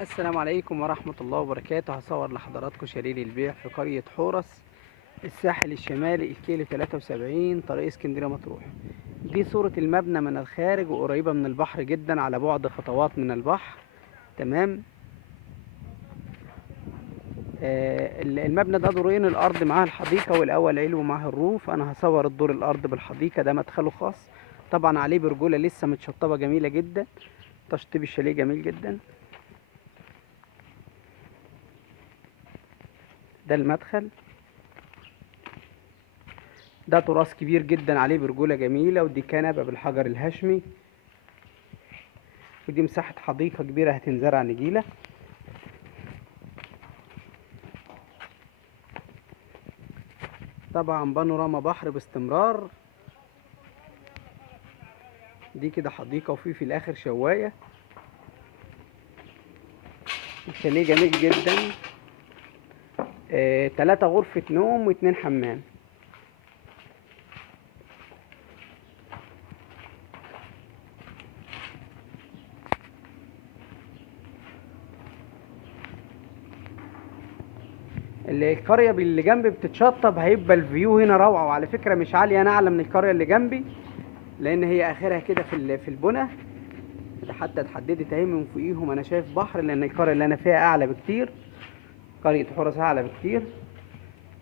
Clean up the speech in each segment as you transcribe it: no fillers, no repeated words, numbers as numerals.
السلام عليكم ورحمة الله وبركاته. هصور لحضراتكم شاليه للبيع في قرية حورس، الساحل الشمالي، الكيلو 73، طريق اسكندرية مطروح. دي صورة المبنى من الخارج وقريبة من البحر جدا، على بعد خطوات من البحر. تمام. المبنى ده دورين، الأرض معاها الحديقة والأول علو معاها الروف. أنا هصور الدور الأرض بالحديقة، ده مدخله خاص طبعا، عليه برجولة لسه متشطبة جميلة جدا. تشطيب الشاليه جميل جدا. ده المدخل، ده تراث كبير جدا عليه برجولة جميلة، ودي كنبة بالحجر الهشمي، ودي مساحة حديقة كبيرة هتنزرع نجيلة. طبعا بانوراما بحر باستمرار. دي كده حديقة وفي الآخر شواية. الشاليه جميل جدا. 3 غرفة نوم و2 حمام. القرية اللي جنبي بتتشطب، هيبقى الفيو هنا روعة. وعلى فكرة مش عالية، أنا أعلى من القرية اللي جنبي، لأن هي آخرها كده في البنى. حتى اتحددت اهي من فوقيهم، أنا شايف بحر، لأن القرية اللي أنا فيها أعلى بكتير. قرية حورس أعلى بكتير.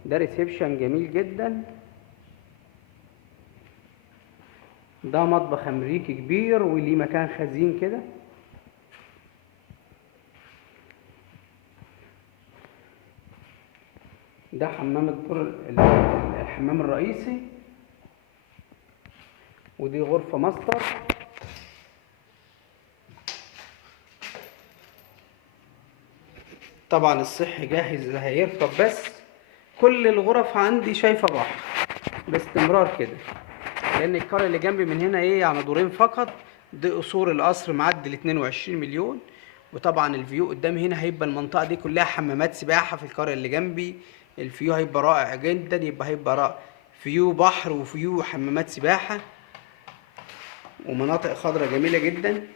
ده ريسبشن جميل جدا. ده مطبخ أمريكي كبير وليه مكان خزين كده. ده حمام الدور، الحمام الرئيسي. ودي غرفة ماستر. طبعا الصحي جاهز هيركب، بس كل الغرف عندي شايفة بحر باستمرار كده، لأن القرية اللي جنبي من هنا يعني دورين فقط. دي قصور القصر معدي ال 22 مليون. وطبعا الفيو قدامي هنا هيبقى المنطقة دي كلها حمامات سباحة. في القرية اللي جنبي الفيو هيبقى رائع جدا، هيبقى رائع، فيو بحر وفيو حمامات سباحة ومناطق خضراء جميلة جدا.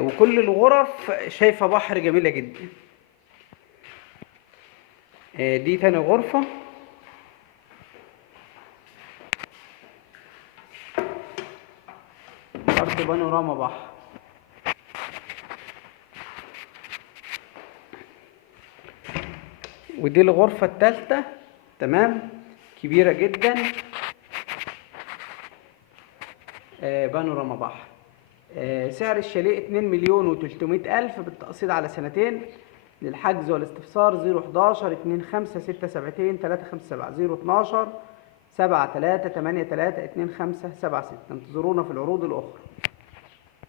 وكل الغرف شايفة بحر جميلة جدا. دي تاني غرفة. أرض بانوراما بحر. ودي الغرفة التالتة. تمام، كبيرة جدا. بانوراما بحر. سعر الشاليه 2 مليون و300 ألف بالتقسيط على سنتين. للحجز والاستفسار 011 25 672 357 012 73 83 25 76. انتظرونا في العروض الأخرى.